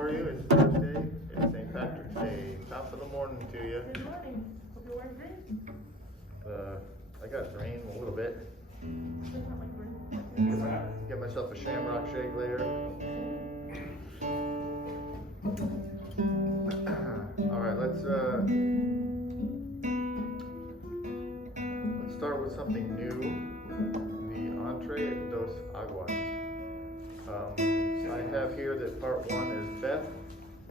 are you? It's Thursday. It's St. Patrick's Day. Top of the morning to you. Good morning. Hope you're wearing green. I got rain a little bit. Does not like green. Get myself a shamrock shake later. All right, let's start with something new. The entree dos aguas. I have here that part one is Beth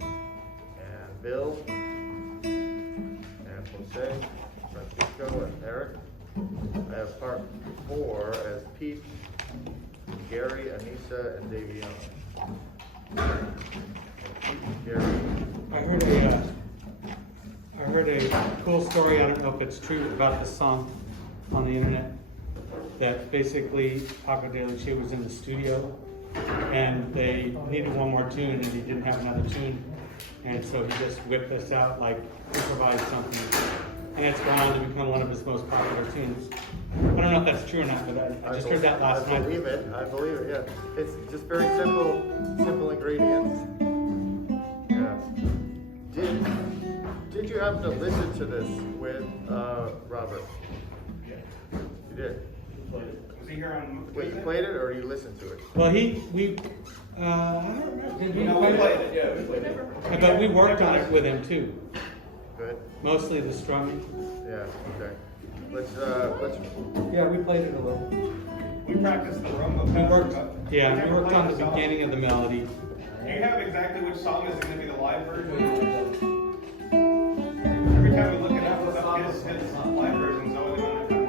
and Bill and Jose, Francisco and Eric. I have part four as Pete, Gary, Anissa, and Davion. Gary. I heard a cool story, I don't know if it's true, about this song on the internet, that basically Paco de Lucia was in the studio and they needed one more tune and he didn't have another tune, and so he just whipped this out, like improvised something, and it's gone on to become one of his most popular tunes. I don't know if that's true or not, but I just heard that last night. I believe it, yeah. It's just very simple ingredients. Yeah. Did you happen to listen to this with Robert? Yeah. You did? Was he here on? Wait, you played it or you listened to it? Well, we played it, yeah, we played it. but we worked on it with him too. Good. Mostly the strumming. Yeah, okay. Let's Yeah, we played it a little. We practiced the rumba We pattern. worked, but yeah, we we never worked played on the song. beginning of the melody. Do you have exactly which song is going to be the live version? Every time we look it up, his live version is always the one that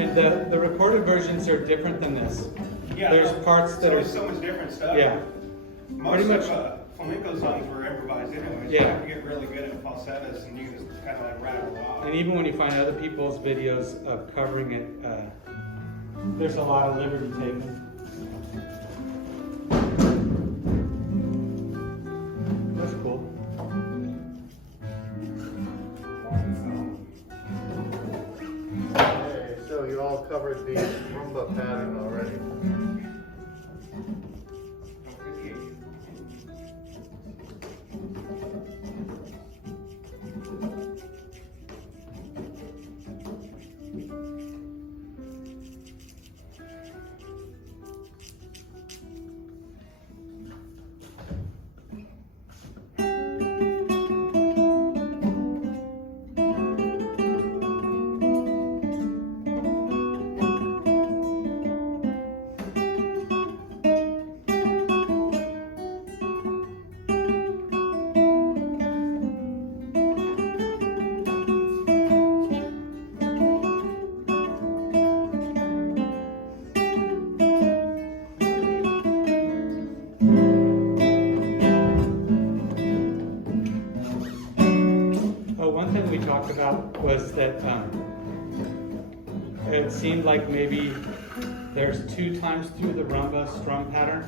And the recorded versions are different than this. Yeah, There's parts that are, there's so much different stuff. yeah. Most Pretty much. of flamenco songs were improvised anyways. Yeah. You have to get really good at falsettos and you can just kind of like rattle off. And even when you find other people's videos of covering it, there's a lot of liberty taken. That's cool. Okay, so you all covered the rumba pattern already. One thing we talked about was that it seemed like maybe there's 2 times through the rumba strum pattern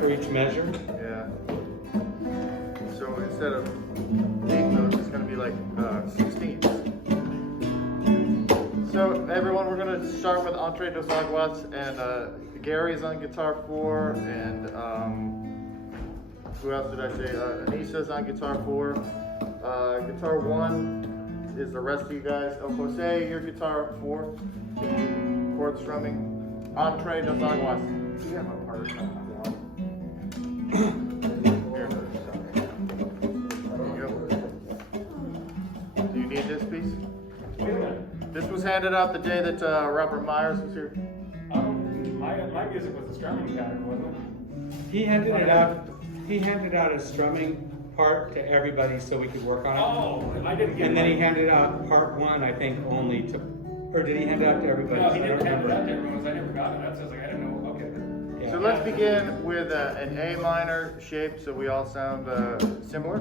for each measure. Yeah. So instead of 8 notes, it's going to be like 16. So everyone, we're going to start with Entre dos Aguas, and Gary's on guitar 4, and who else did I say? Anissa's on guitar 4. Guitar 1 is the rest of you guys. Oh, Jose, your guitar 4, chord strumming. Entre dos Aguas. You have a harder time with one. Here. There you go. Do you need this piece? This was handed out the day that Robert Myers was here. My music was a strumming pattern, wasn't it? He handed it out. He handed out a strumming part to everybody so we could work on it. Oh, I didn't get And then he mine. handed out part 1, I think, only to, or did he hand it out to everybody? No, he I don't didn't have remember. that to everyone, I never got it. That sounds like I didn't know. Okay. Yeah. So let's begin with an A minor shape so we all sound similar.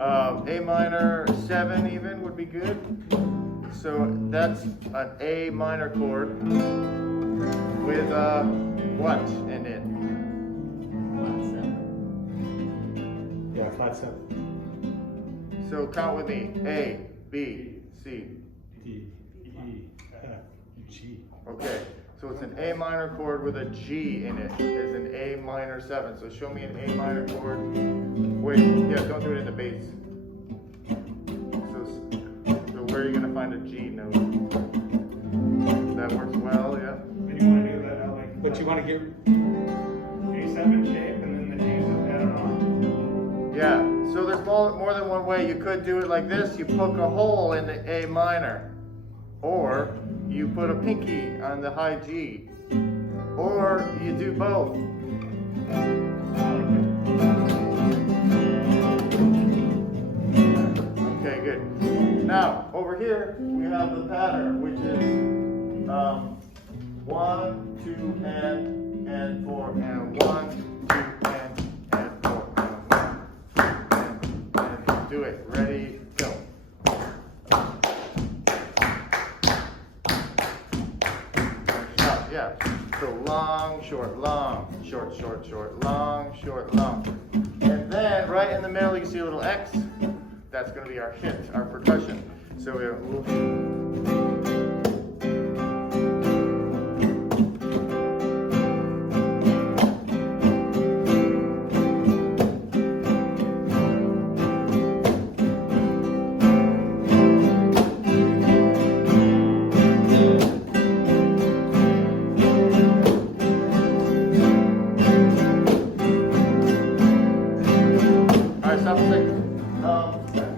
A minor 7 even would be good. So that's an A minor chord with what in it? Yeah, flat 7. So count with me. A, B, C. D, E, F, G. Okay. So it's an A minor chord with a G in it. It's an A minor 7. So show me an A minor chord. Wait, yeah, don't do it in the bass. So where are you gonna find a G note? That works well, yeah. And you want to do that like. But you want to get, A7 shape and then the G's is added on. Yeah, so there's more than one way. You could do it like this. You poke a hole in the A minor. Or you put a pinky on the high G. Or you do both. Okay, good. Now, over here, we have the pattern, which is 1, 2, and 4, and 1, 2, and 4, and 1, 2, and do it. Ready, go. Yeah. So long, short, long, short, long. And then right in the middle, you see a little X. That's going to be our hit, our percussion. So we're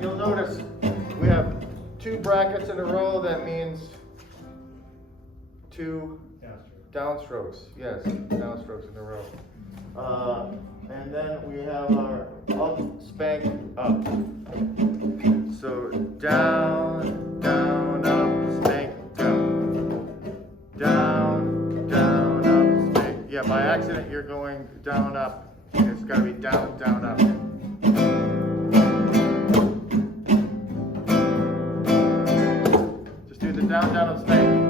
you'll notice we have 2 brackets in a row. That means 2 downstrokes. Yes, downstrokes in a row. And then we have our up, spank, up. So down, down, up, spank, down. Down, down, up, spank. Yeah, by accident you're going down, up. It's got to be down, down, up. Just do the down, down, up, spank.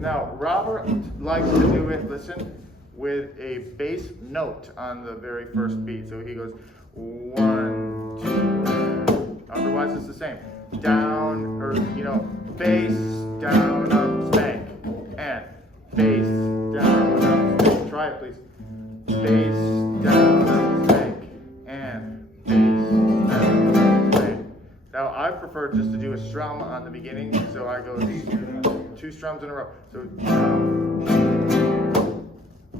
Now, Robert likes to do it, listen, with a bass note on the very first beat. So he goes 1, 2, otherwise it's the same. Down, or, bass, down, up, spank. And bass, down, up, spank. Try it, please. Bass, down, up, spank. And bass, down, up, spank. Now, I prefer just to do a strum on the beginning, so I go 2 strums in a row. So strum,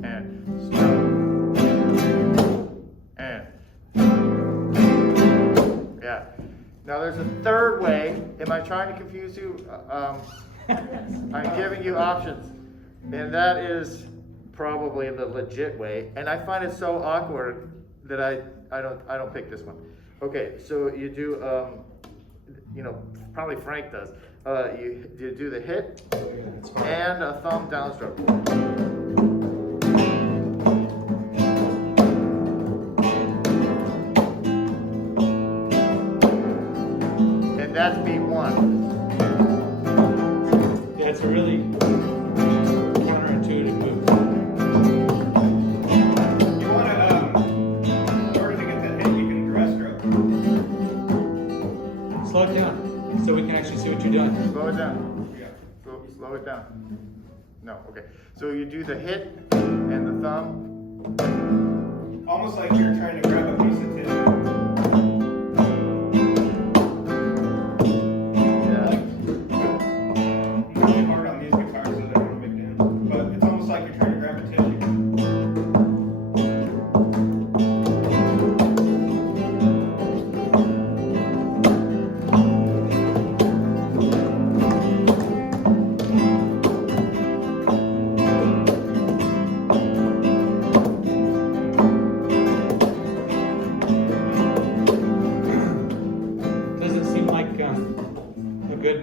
and strum, and yeah. Now there's a third way. Am I trying to confuse you? I'm giving you options, and that is probably the legit way. And I find it so awkward that I don't pick this one. Okay, so you do probably Frank does. You do the hit and a thumb downstroke. And that's beat 1. yeah, it's a really counterintuitive move. You want to, in order to get that hit, you can dress stroke. Slow it down so we can actually see what you're doing. Slow it down. Yeah. Slow it down. No, okay. So you do the hit and the thumb. Almost like you're trying to grab a piece of tissue. Really hard on these guitars so they don't make in. But it's almost like you're trying to grab a tissue. Doesn't seem like a good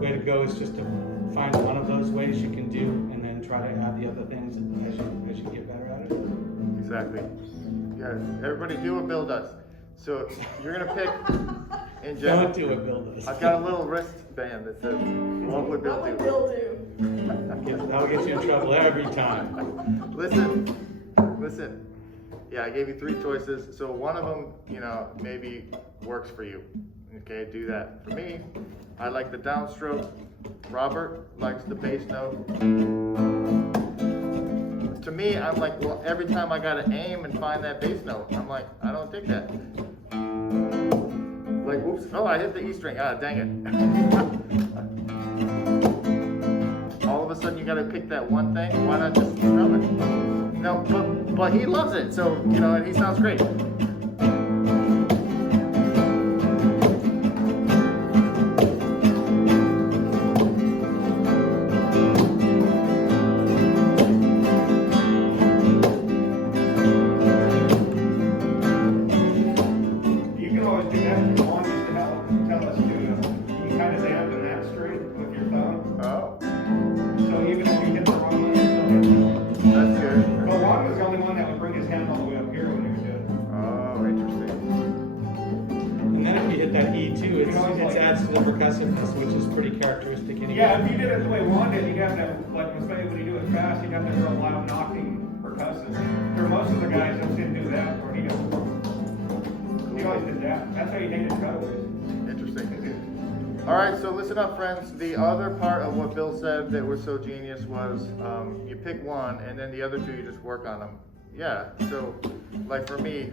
way to go is just to find one of those ways you can do and then try to add the other things as you get better at it. Exactly. Yeah, everybody do what Bill does. So you're gonna pick in general. Don't do what Bill does. I've got a little wristband that says, what would Bill What would do? Bill do? That'll get you in trouble every time. Listen. Yeah, I gave you 3 choices. So one of them, you know, maybe works for you. Okay, do that. For me, I like the downstroke. Robert likes the bass note. To me, I'm like, well, every time I gotta aim and find that bass note, I'm like, I don't dig that. Like, oops, oh, I hit the E string. Ah, dang it. All of a sudden, you gotta pick that one thing. Why not just strum it? No, but he loves it. So, you know, and he sounds great. Percussiveness, which is pretty characteristic anyway. Yeah, if you did it the way Juan did, you'd have that, like, especially when you do it fast, you'd have that real loud knocking percussive. For most of the guys, just didn't do that, or he always did that. That's how you named it cutaways. Interesting. All right, so listen up, friends. The other part of what Bill said that was so genius was you pick one, and then the other 2 you just work on them. Yeah, so like for me,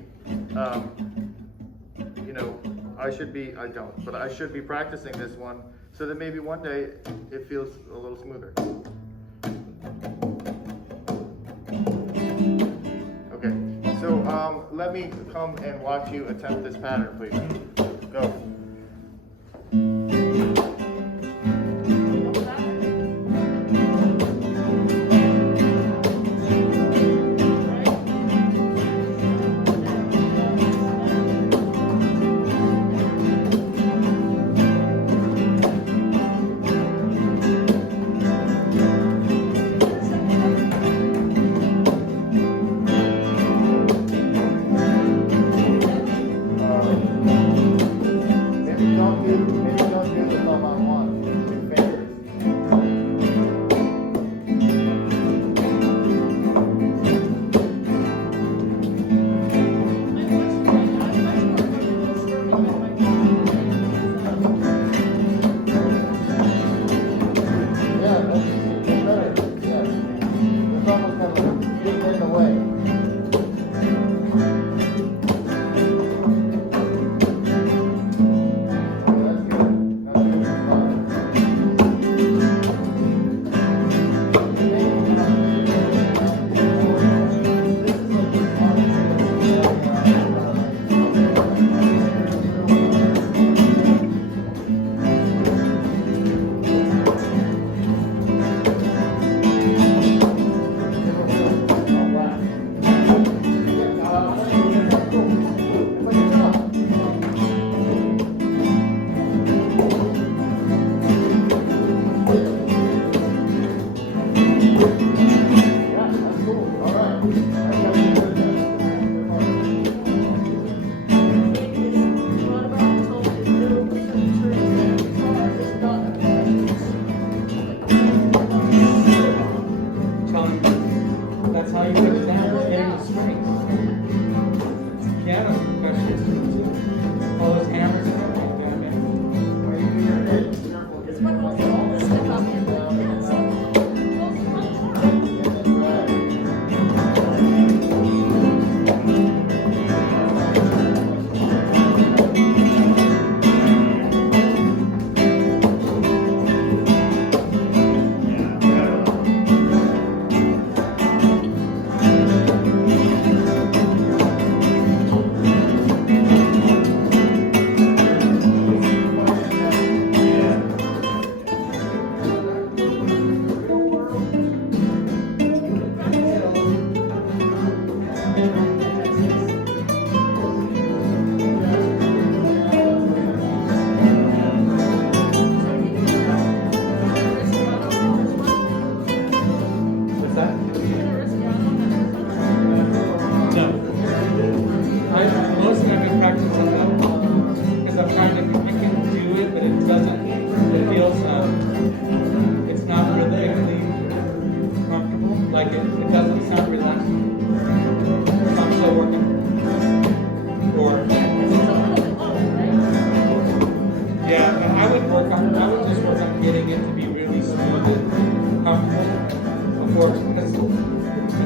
you know, I should be practicing this one so that maybe one day it feels a little smoother. Okay, so let me come and watch you attempt this pattern, please. Go.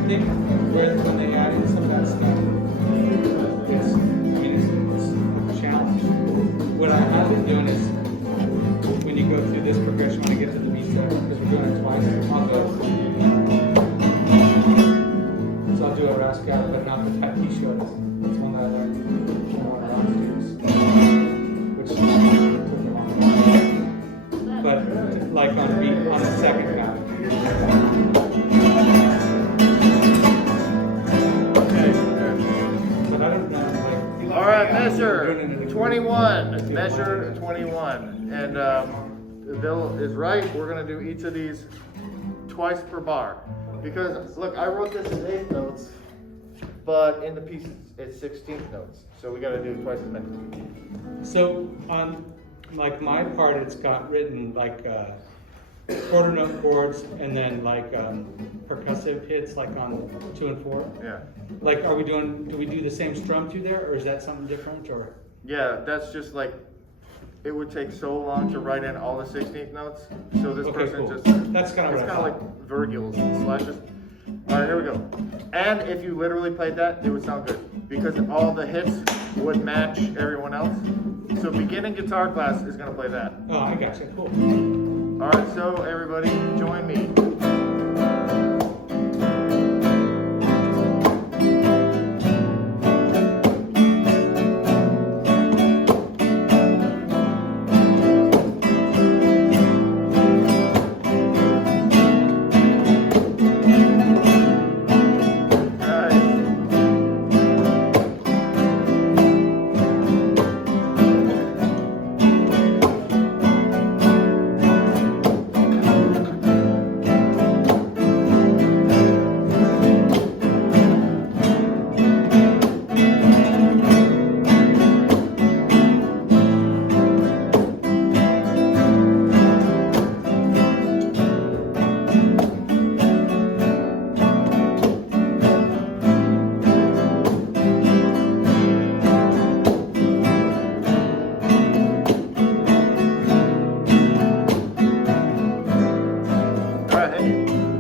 think when they add in some of that stuff, it's a challenge. What I have been doing is, when you go through this progression, when I get to the beat there, because we're doing it twice, I'll go. So I'll do a rascal, but not the type he showed us. That's one that I learned from one of our students, which took a long time. But like on beat, on the second half. But I don't know, like. All right, measure 21. Measure 21. And Bill is right. We're going to do each of these twice per bar. Because, look, I wrote this as 8 notes, but in the piece it's 16 notes. So we got to do twice as many. So on like my part, it's got written like quarter note chords and then like percussive hits like on 2 and 4. Yeah. Like, do we do the same strum through there, or is that something different, or? Yeah, that's just like, it would take so long to write in all the 16th notes. So this Okay, person cool. just, That's kind of it's what I kind of thought. like Virgils and slashes. All right, here we go. And if you literally played that, it would sound good because all the hits would match everyone else. So beginning guitar class is going to play that. Oh, I gotcha, cool. All right, so everybody join me.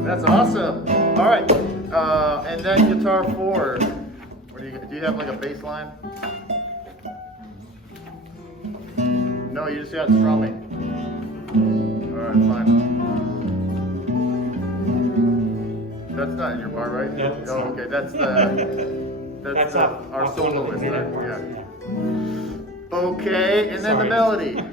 That's awesome. All right, and then guitar 4. What do you have like a bass line? No, you just got strumming. All right, fine. That's not in your part, right? No, it's Oh, not. okay. That's That's our off one of the soloist, middle right? parts, Yeah. Okay, and then the Sorry. melody.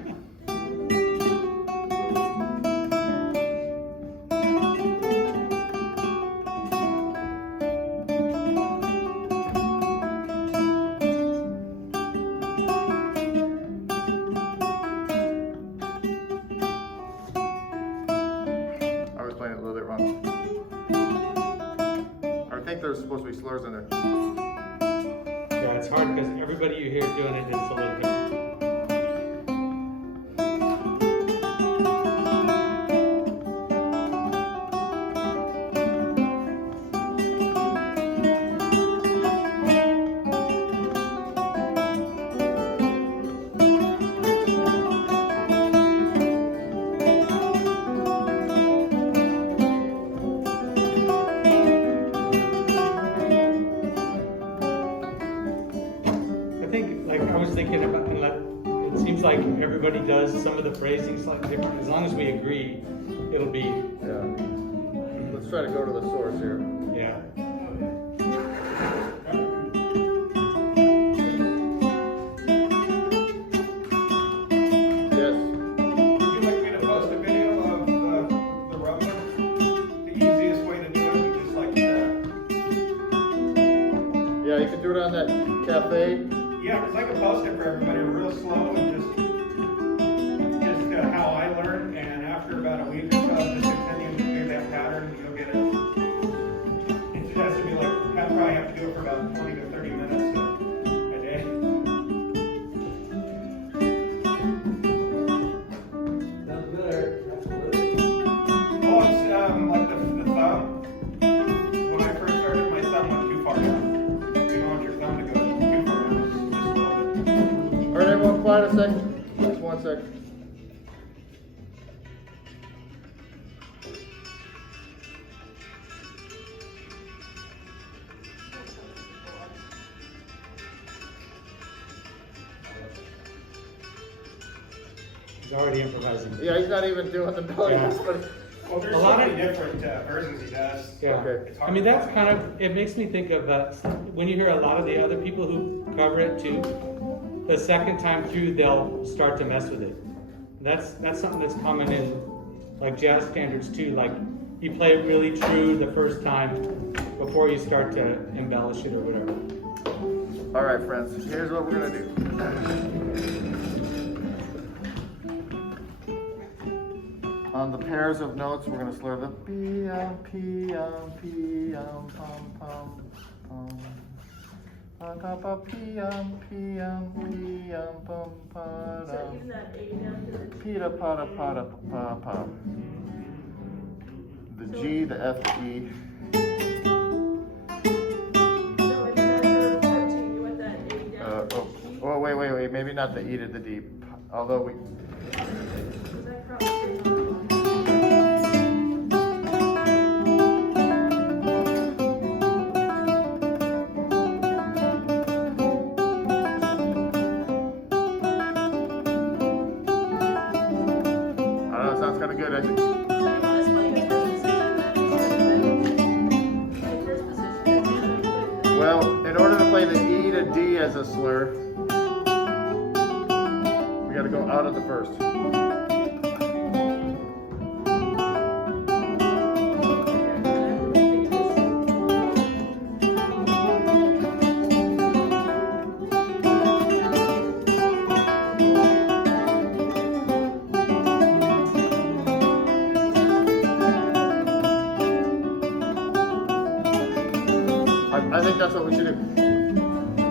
I was playing it a little bit wrong. I think there's supposed to be slurs in there. Yeah, it's hard because everybody you hear doing it, it's a little different. I think, like, I was thinking about, and like, it seems like everybody does some of the phrasing slightly different. As long as we agree, it'll be, Yeah. Let's try to go to the source here. yeah. Yes. Would you like me to post a video of the rumba? The easiest way to do it would just like that. Yeah, you can do it on that cafe. Yeah, because I can post it for everybody real slow and just how I learned. And after about a week or so, just continue to do that pattern, you'll get it. It has to be like, I probably have to do it for about 20 to 30 minutes a day. Sounds good, absolutely. Oh, it's like the thumb. When I first started, my thumb went too far down. You don't want your thumb to go too far down, just a little bit. All right, everyone, quiet a second. Just 1 second. He's already improvising. Yeah, he's not even doing the melodies, Yeah. but Well, there's A so lot many of- different versions he does. Yeah. Okay. It's I hard mean, to that's find. kind of, it makes me think of when you hear a lot of the other people who cover it too, the second time through, they'll start to mess with it. That's something that's common in like jazz standards too. Like you play it really true the first time before you start to embellish it or whatever. all right, friends. Here's what we're gonna do. On the pairs of notes, we're gonna slur the p-um, p-um, p-um, pum, pum, pum. On top of p-um, p-um, p-um, pum, So pa-dum. even that A down to the Pita, pada, pada, pa, pa. The G, the F, the E. No, I mean that's the 14. You want that A down to the G? Oh, wait. Maybe not the E to the D. Although we. Is that probably I don't know, it sounds kind of good. I think. So you want us playing the first position? Like first position, that's kind of good. Well, in order to play the E to D as a slur, we got to go out of the first. I think that's what we should do.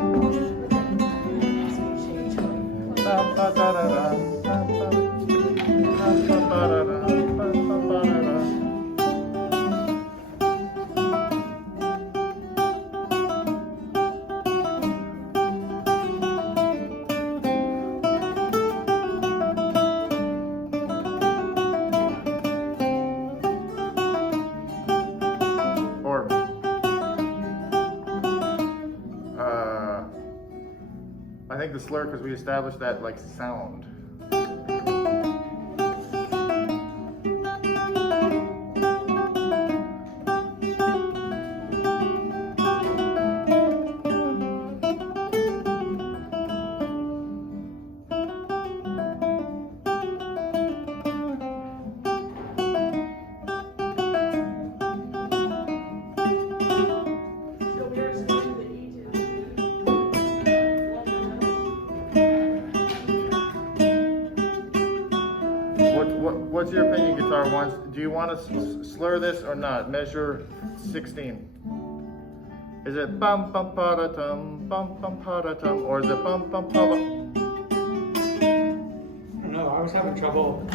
Or I think the slur, because we established that like sound. So we are switching the E to the What's your opinion, Guitar Ones? Do you want to slur this or not? Measure 16. Is it bum bum pa da tum, or is it bum bum pa da? I don't know, I was having trouble.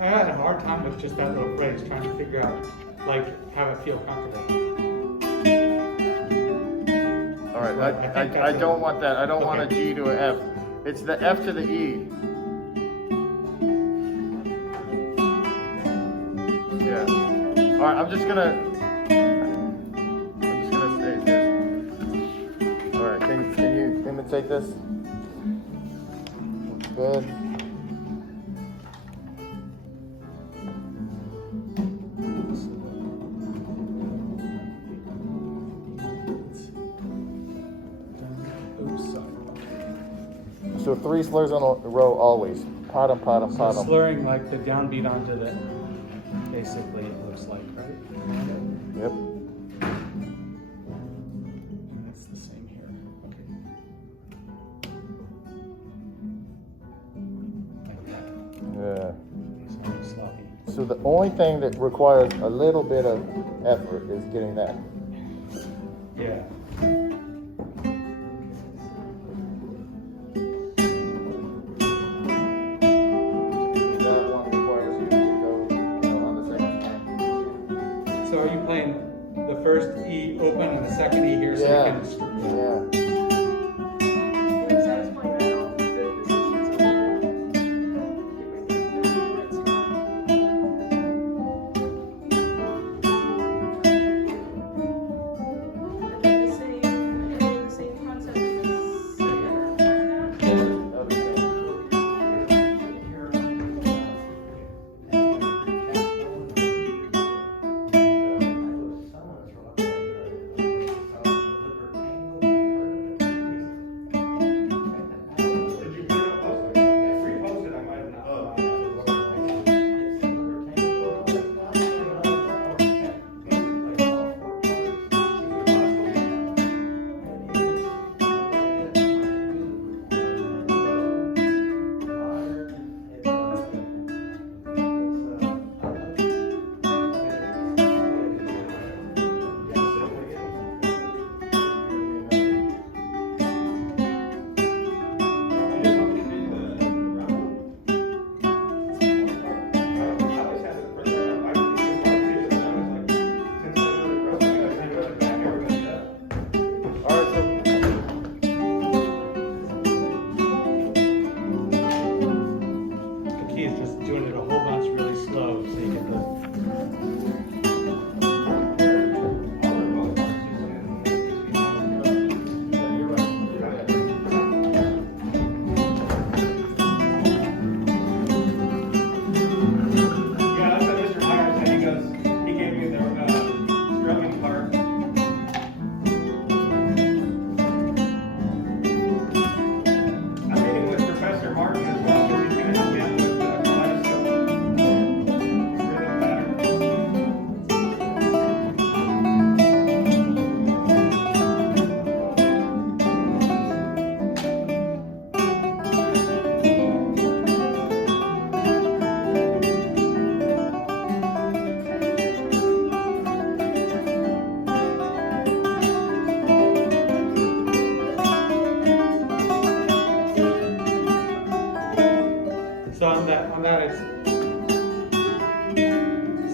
I had a hard time with just that little phrase, trying to figure out, have it feel comfortable. All right, Right, I think I that's don't a- want that. I don't want a okay. G to an F. It's the F to the E. Yeah. All right, I'm just gonna state this. All right, can you imitate this? Good. Oops, sorry. So 3 slurs on a row always. Potom, potom, So potom. slurring like the downbeat onto the, basically it looks like, right? Yep. And it's the same here, okay. Like that, Yeah. it's a little sloppy. So the only thing that requires a little bit of effort is getting that. Yeah. That one requires you to go, on the second time. So are you playing the first E open and the second E here so Yeah. you can? Yeah. Yes, I was playing that all the good positions on And then the same concept as the second. That was good.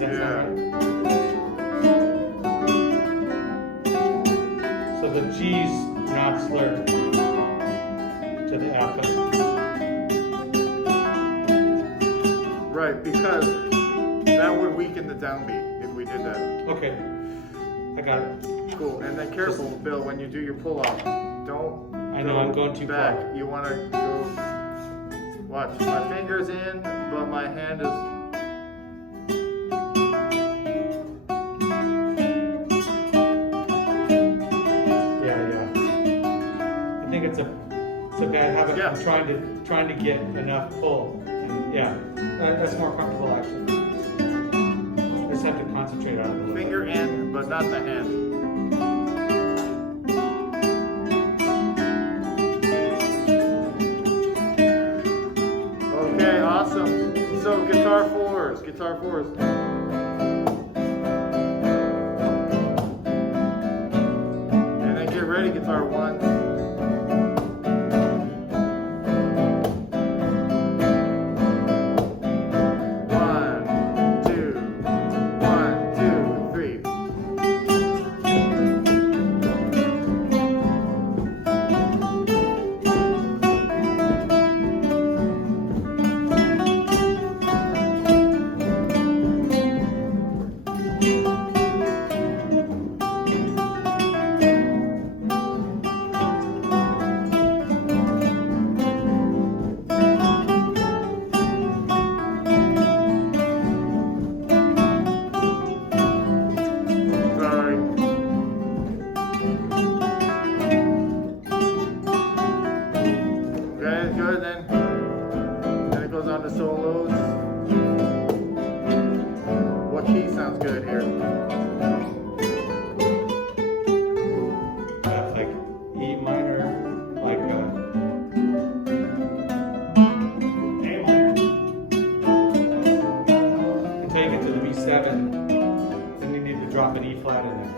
that sound right? So the G's not slurred to the F. Right, because that would weaken the downbeat if we did that. Okay, I got it. Cool. And then careful, Bill, when you do your pull-off, don't. I know, I'm going too back. far. You want to go. Watch. My finger's in, but my hand is. Yeah. I think it's a bad habit. Yeah. I'm trying to get enough pull. And yeah, that's more comfortable actually. I just have to concentrate on it a little Finger bit. in, but not the hand. Okay, awesome. So guitar fours. And then get ready, guitar ones. One, two, three. Sorry. Okay, good. Then it goes on to solos. What key sounds good here? Like E minor, like A minor. until you get to the B7, then you need to drop an E flat in there.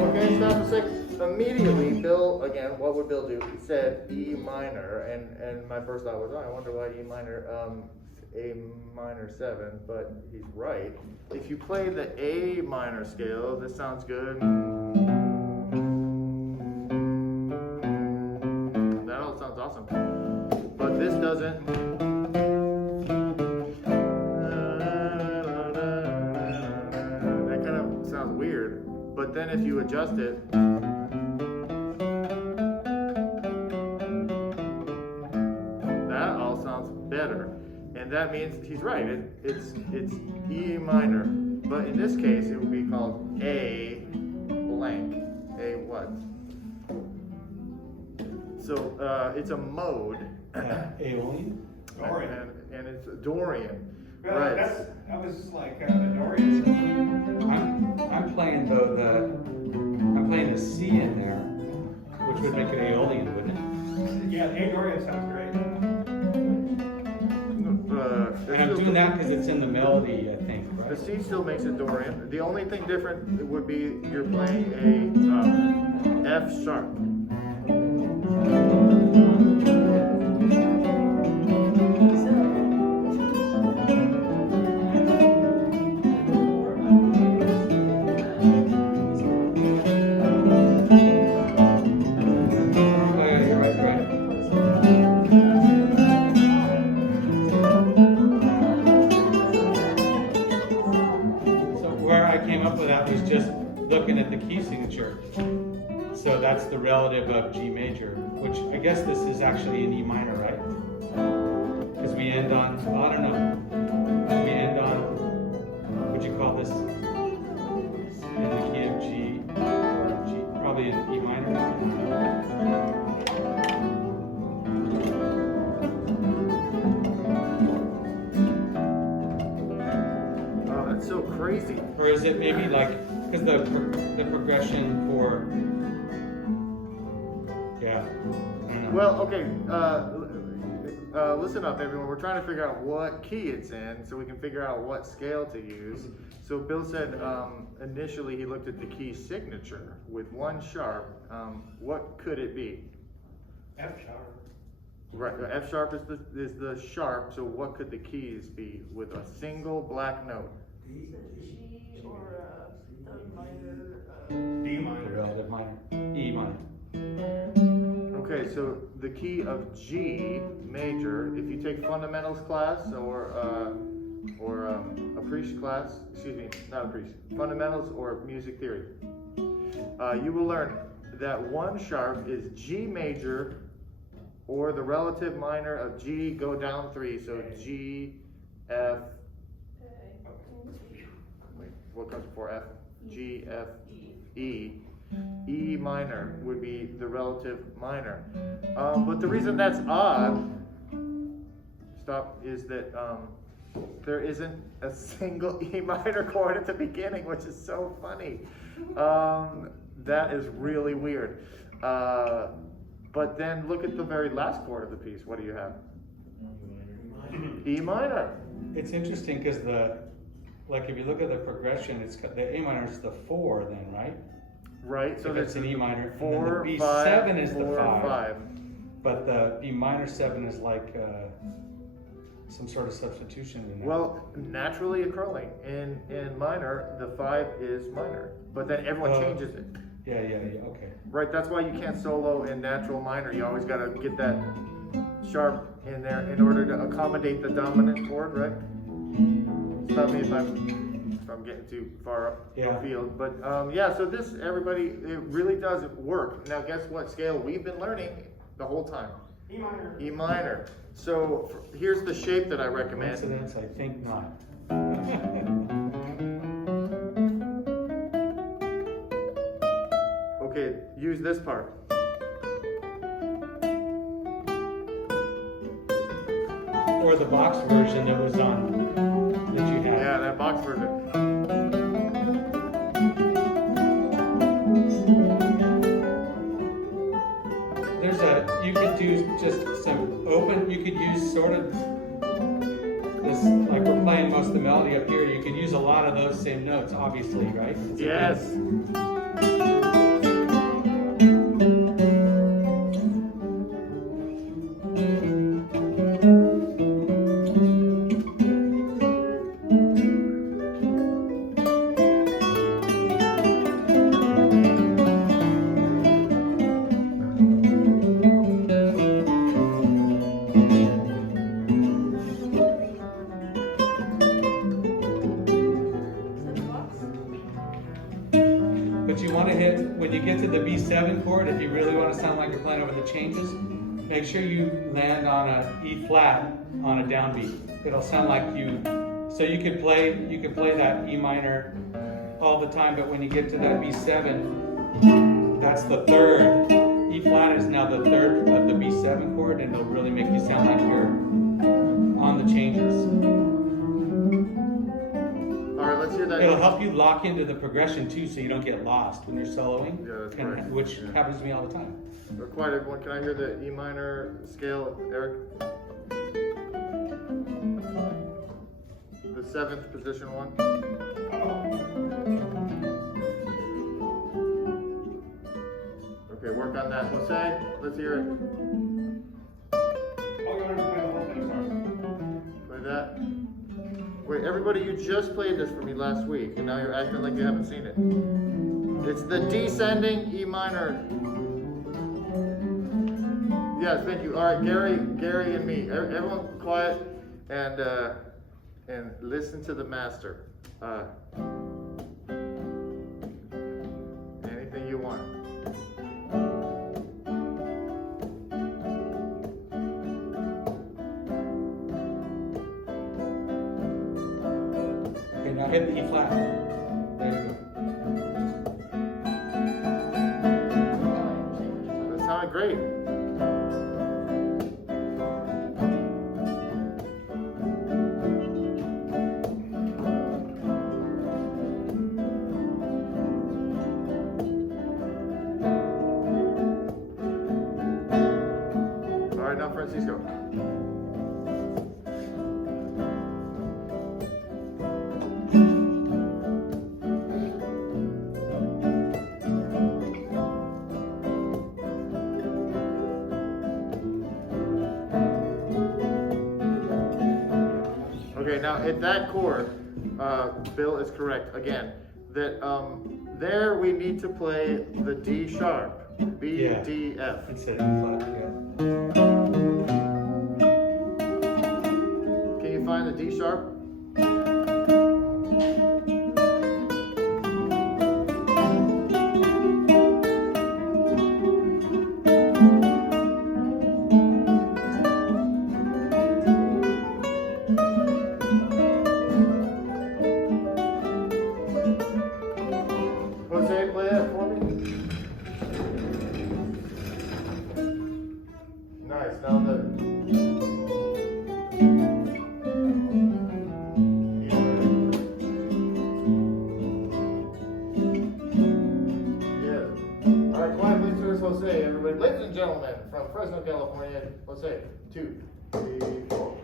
Okay, stop for 6. Immediately, Bill, again, what would Bill do? He said E minor, and my first thought was, oh, I wonder why E minor, A minor 7, but he's right. If you play the A minor scale, this sounds good. That all sounds awesome. But this doesn't. That kind of sounds weird. But then if you adjust it, that all sounds better. And that means he's right. It's E minor. But in this case, it would be called A blank. A what? So it's a mode. Aeolian? Dorian. And it's Dorian. Right. That was like a Dorian section. I'm playing I'm playing a C in there, which would make it Aeolian, wouldn't it? Yeah, A Dorian sounds great. And I'm doing that because it's in the melody, I think, The right? C still makes it Dorian. The only thing different would be you're playing a F sharp. Oh, yeah, you're right. So where I came up with that was just looking at the key signature. So that's the relative of G major, which I guess this is actually in E minor, right? Because we end on, well, I don't know. We end on, would you call this in the key of G, or G, probably in E minor? Oh, that's so crazy. Or is it maybe like, because the progression for, yeah, I don't know. Well, okay. Listen up, everyone. We're trying to figure out what key it's in so we can figure out what scale to use. So Bill said initially he looked at the key signature with one sharp. What could it be? F sharp. Right. F sharp is the sharp. So what could the keys be with a single black note? G or the minor. D The minor. relative minor, E minor. Okay, so the key of G major, if you take fundamentals class or a priest class, excuse me, not a priest, fundamentals or music theory, you will learn that one sharp is G major or the relative minor of G go down 3, so G, F, wait, what comes before F? G, F, E. E minor would be the relative minor. But the reason that's odd, is that there isn't a single E minor chord at the beginning, which is so funny. That is really weird. But then look at the very last chord of the piece. What do you have? E minor. It's interesting because like if you look at the progression, it's the A minor is the 4 then, right? Right, so If there's it's an E minor, 4, and then the 5, B7 is the 4, 5. 5. But the B minor 7 is like some sort of substitution in there. Well, naturally occurring in minor, the 5 is minor, but then everyone Oh. changes it. Yeah, okay. Right, that's why you can't solo in natural minor. You always got to get that sharp in there in order to accommodate the dominant chord, right? Stop me if I'm getting too far Yeah. afield. But yeah, so this, everybody, it really does work. Now, guess what scale we've been learning the whole time? E minor. E minor. So here's the shape that I recommend. Coincidence? I think not. Okay, use this part. Or the box version that was on, that you had. Yeah, that box version. You could do just some open, you could use sort of this, like we're playing most of the melody up here, you could use a lot of those same notes, obviously, right? It's a Yes. But you want to hit, when you get to the B7 chord, if you really want to sound like you're playing over the changes, make sure you land on a E flat on a downbeat. It'll sound like you, so you could play that E minor all the time, but when you get to that B7, that's the third. E flat is now the third of the B7 chord, and it'll really make you sound like you're on the changes. that. It'll help you lock into the progression too, so you don't get lost when you're soloing. Yeah, that's Kinda- right. Which Yeah. happens to me all the time. Quiet everyone, can I hear the E minor scale, Eric? The 7th position one. Okay, work on that. Jose, let's hear it. Oh, you wanted to play the whole thing, sorry. Play that. Wait, everybody, you just played this for me last week, and now you're acting like you haven't seen it. It's the descending E minor. Yes, thank you. All right, Gary and me. Everyone quiet and listen to the master. Anything you want. Okay, now hit the E flat. There you go. That sounded great. All right, now Francisco. Okay, now at that chord, Bill is correct again. That there we need to play the D sharp, B, Yeah. D, F. Instead of E flat, yeah. Can you find the D sharp? Jose, play that for me. Nice. Now the. Yeah. All right, quiet, please. Here's Jose. Everybody, ladies and gentlemen, from Fresno, California. Jose, 2, 3, 4.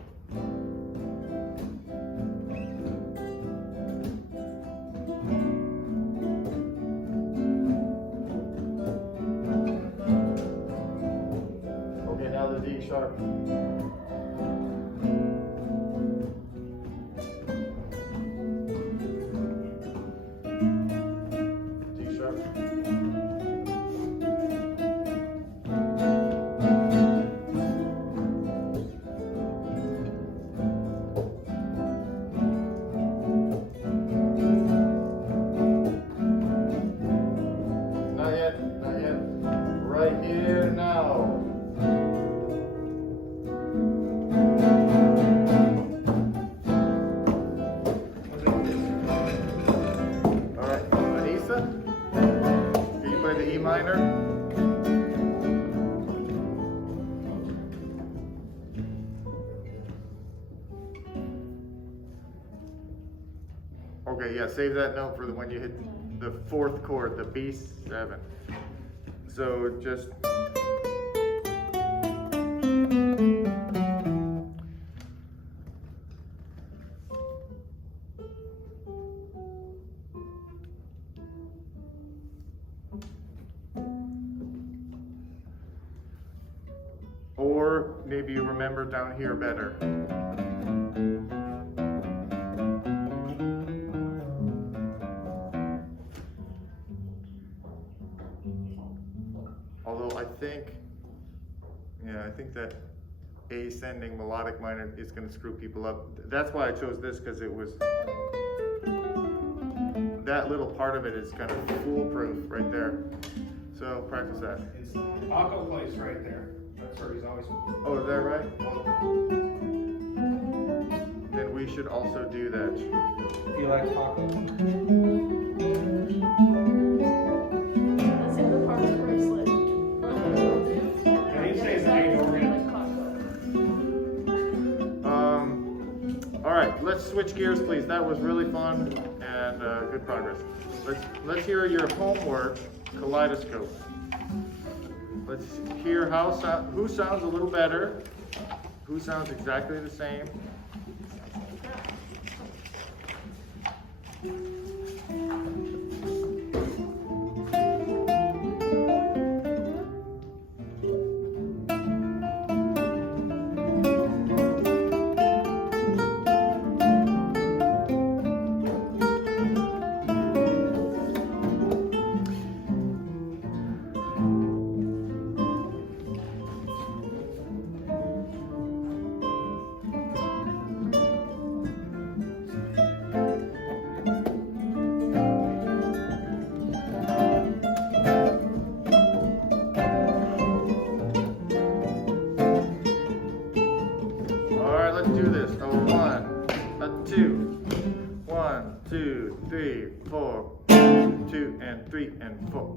Okay, now the D sharp. D sharp. Not yet, not yet. Right here now. All right, Anissa, can you play the E minor? Okay, yeah, save that note for the when you hit the 4th chord, the B7. So just. Or maybe you remember down here better. Although I think that ascending melodic minor is going to screw people up. That's why I chose this, because it was, that little part of it is kind of foolproof right there. So practice that. It's Paco plays right there. That's where he's always. Oh, is that right? Well, then we should also do that. You like Paco? That's in the park bracelet. Yeah, he's saying the A organ. All right, let's switch gears, please. That was really fun and good progress. Let's hear your homework kaleidoscope. Let's hear who sounds a little better, who sounds exactly the same. Let's do this. A 1, a 2. 1, 2, 3, 4. 2 and 3 and 4.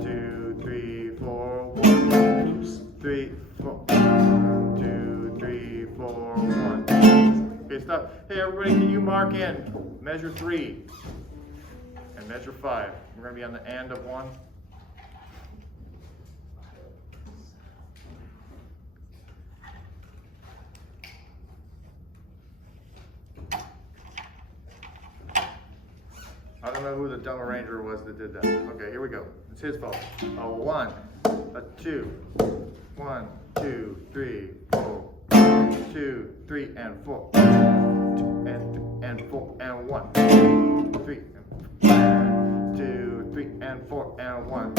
2, 3, 4, 1. 3, 4. 2, 3, 4, 1. Okay, stop. Hey, everybody, can you mark in? Measure 3 and measure 5. We're going to be on the end of 1. I don't know who the dumb arranger was that did that. Okay, here we go. It's his fault. A 1, a 2. 1, 2, 3, 4. 2, 3, and 4. 2 and 4 and 1. 3 and 2, 3 and 4 and 1.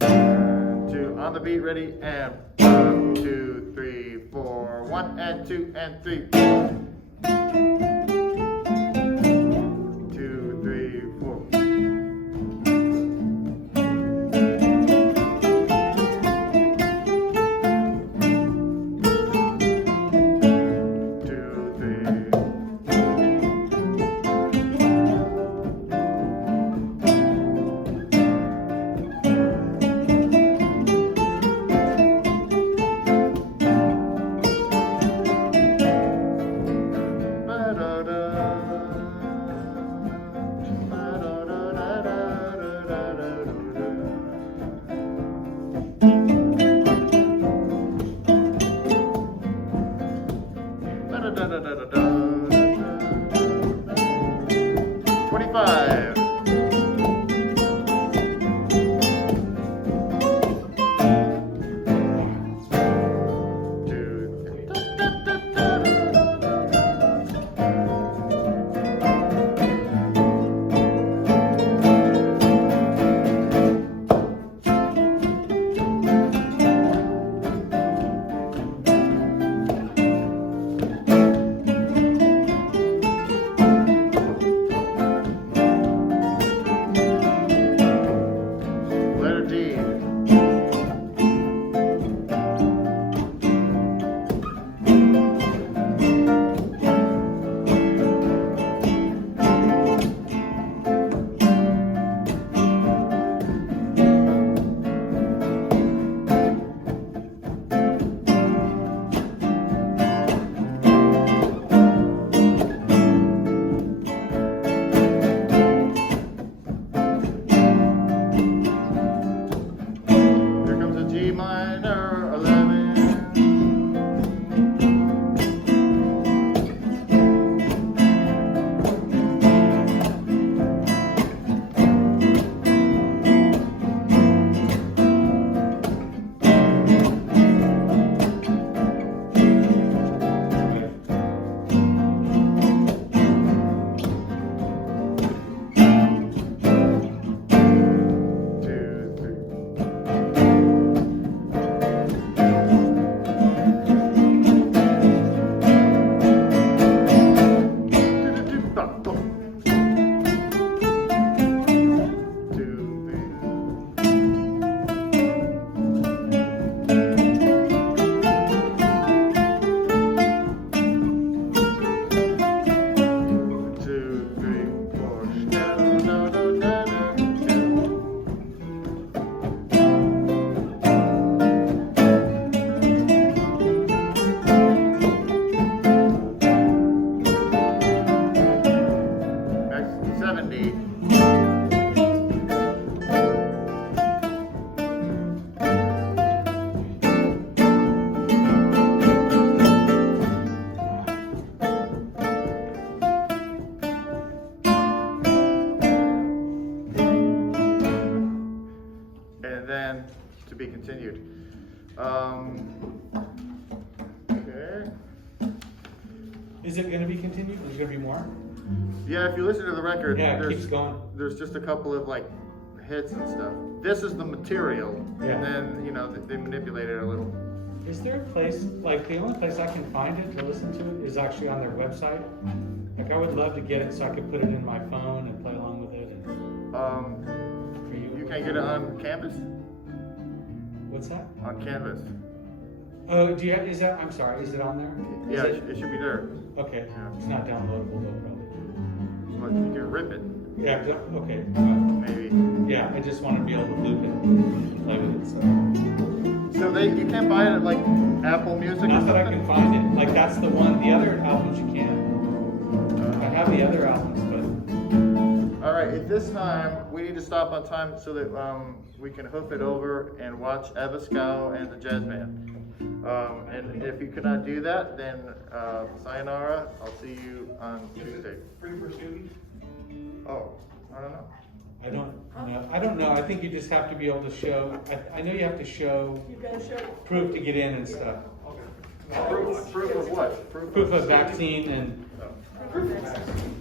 And 2 on the beat, ready? And 1, 2, 3, 4. 1 and 2 and 3. 2, 3, 4. 2, 3. be continued. Okay. Is it gonna be continued? Is there gonna be more? Yeah, if you listen to the record, Yeah, it keeps going. there's just a couple of like hits and stuff. This is the material, Yeah. and then you know they manipulate it a little. Is there a place, like the only place I can find it to listen to it is actually on their website? Like I would love to get it so I could put it in my phone and play along with it. For You can't get it on Canvas. What's that? On Canvas. Oh, do you have, is that, I'm sorry, is it on there? Yeah, Is it should be there. Okay, Yeah. it's not downloadable though, probably. But you can rip it, Yeah, okay, maybe. yeah, I just want to be able to loop it, play with it, so. So you can't buy it at like Apple Music or Not that I something? can find it, like that's the one, the other albums you can. I have the other albums, but. All right, at this time, we need to stop on time so that we can hoof it over and watch Eva Scow and the jazz band. And if you cannot do that, then sayonara. I'll see you on Tuesday. Free for students? Oh, I don't know. I don't know, I think you just have to be able to show, I know you have to show You've got to show. proof to get in and stuff. Proof of what? Proof of vaccine and, Oh. Proof of vaccine.